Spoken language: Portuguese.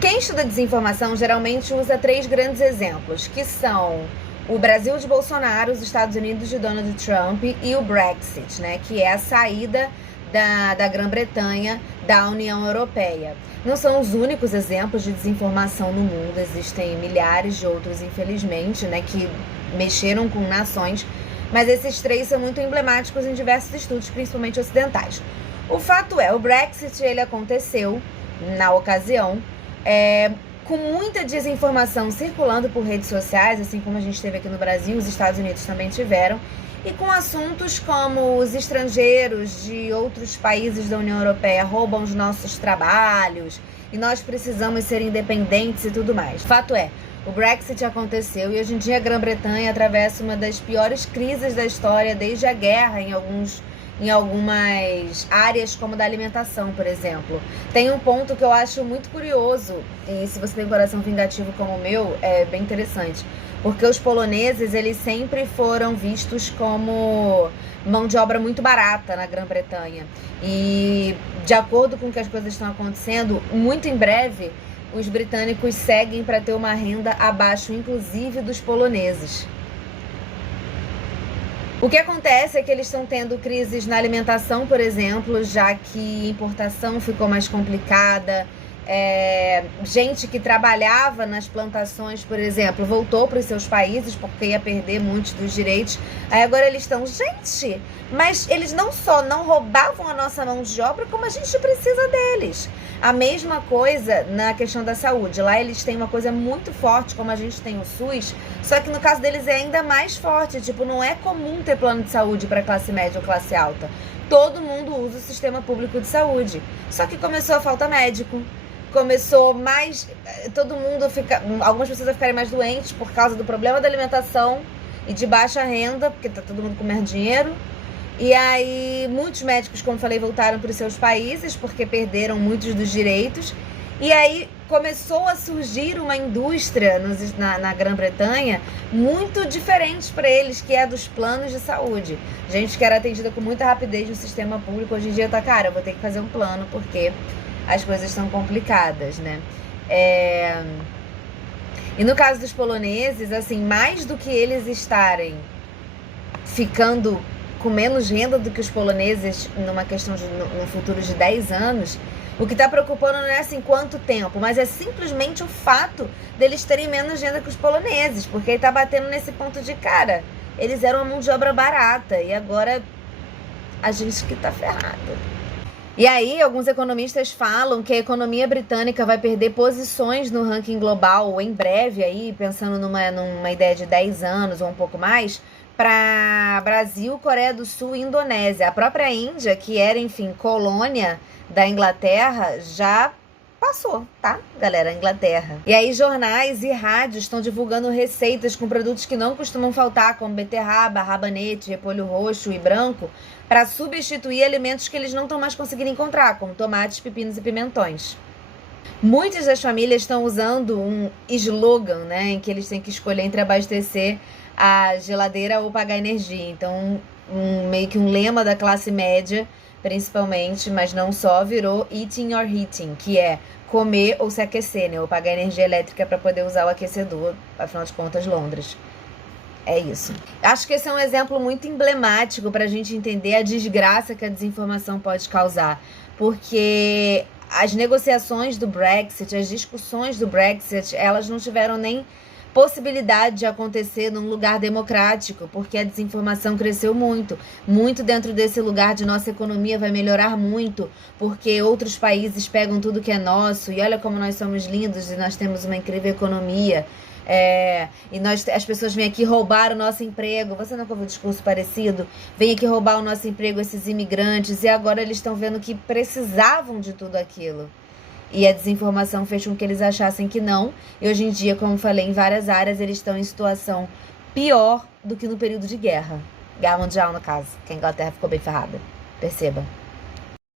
Quem estuda desinformação geralmente usa 3 grandes exemplos, que são o Brasil de Bolsonaro, os Estados Unidos de Donald Trump e o Brexit, né, que é a saída da Grã-Bretanha da União Europeia. Não são os únicos exemplos de desinformação no mundo, existem milhares de outros, infelizmente, né, que mexeram com nações, mas esses 3 são muito emblemáticos em diversos estudos, principalmente ocidentais. O fato é, o Brexit ele aconteceu na ocasião, com muita desinformação circulando por redes sociais, assim como a gente teve aqui no Brasil, os Estados Unidos também tiveram, e com assuntos como os estrangeiros de outros países da União Europeia roubam os nossos trabalhos e nós precisamos ser independentes e tudo mais. Fato é, o Brexit aconteceu e hoje em dia a Grã-Bretanha atravessa uma das piores crises da história desde a guerra em algumas áreas, como da alimentação, por exemplo. Tem um ponto que eu acho muito curioso, e se você tem um coração vingativo como o meu, é bem interessante, porque os poloneses, eles sempre foram vistos como mão de obra muito barata na Grã-Bretanha. E, de acordo com o que as coisas estão acontecendo, muito em breve, os britânicos seguem para ter uma renda abaixo, inclusive, dos poloneses. O que acontece é que eles estão tendo crises na alimentação, por exemplo, já que importação ficou mais complicada. Gente que trabalhava nas plantações, por exemplo, voltou para os seus países porque ia perder muitos dos direitos. Aí agora eles estão, gente, mas eles não só não roubavam a nossa mão de obra, como a gente precisa deles. A mesma coisa na questão da saúde. Lá eles têm uma coisa muito forte, como a gente tem o SUS, só que no caso deles é ainda mais forte. Tipo, não é comum ter plano de saúde para classe média ou classe alta. Todo mundo usa o sistema público de saúde. Só que começou a faltar médico. Começou mais, algumas pessoas a ficarem mais doentes por causa do problema da alimentação e de baixa renda, porque tá todo mundo com menos dinheiro. E aí muitos médicos, como falei, voltaram para os seus países porque perderam muitos dos direitos. E aí começou a surgir uma indústria na Grã-Bretanha muito diferente para eles, que é a dos planos de saúde. Gente que era atendida com muita rapidez no sistema público, hoje em dia tá, cara, eu vou ter que fazer um plano porque as coisas são complicadas, né? E no caso dos poloneses, assim, mais do que eles estarem ficando com menos renda do que os poloneses numa questão de no futuro de 10 anos, o que está preocupando não é assim quanto tempo, mas é simplesmente o fato deles terem menos renda que os poloneses, porque ele tá batendo nesse ponto de, cara, eles eram uma mão de obra barata e agora a gente que tá ferrado. E aí, alguns economistas falam que a economia britânica vai perder posições no ranking global em breve, aí, pensando numa ideia de 10 anos ou um pouco mais, para Brasil, Coreia do Sul e Indonésia. A própria Índia, que era, enfim, colônia da Inglaterra, já passou, tá, galera? Inglaterra. E aí, jornais e rádios estão divulgando receitas com produtos que não costumam faltar, como beterraba, rabanete, repolho roxo e branco, para substituir alimentos que eles não estão mais conseguindo encontrar, como tomates, pepinos e pimentões. Muitas das famílias estão usando um slogan, né, em que eles têm que escolher entre abastecer a geladeira ou pagar energia. Então, meio que um lema da classe média, principalmente, mas não só, virou eating or heating, que é comer ou se aquecer, né, ou pagar energia elétrica para poder usar o aquecedor, afinal de contas, Londres. É isso. Acho que esse é um exemplo muito emblemático para a gente entender a desgraça que a desinformação pode causar. Porque as negociações do Brexit, as discussões do Brexit, elas não tiveram nem possibilidade de acontecer num lugar democrático, porque a desinformação cresceu muito. Muito dentro desse lugar de nossa economia vai melhorar muito, porque outros países pegam tudo que é nosso, e olha como nós somos lindos e nós temos uma incrível economia. As pessoas vêm aqui roubar o nosso emprego. Você nunca ouviu um discurso parecido? Vem aqui roubar o nosso emprego esses imigrantes, e agora eles estão vendo que precisavam de tudo aquilo. E a desinformação fez com que eles achassem que não. E hoje em dia, como falei, em várias áreas eles estão em situação pior do que no período de guerra. Guerra mundial, no caso, que a Inglaterra ficou bem ferrada. Perceba.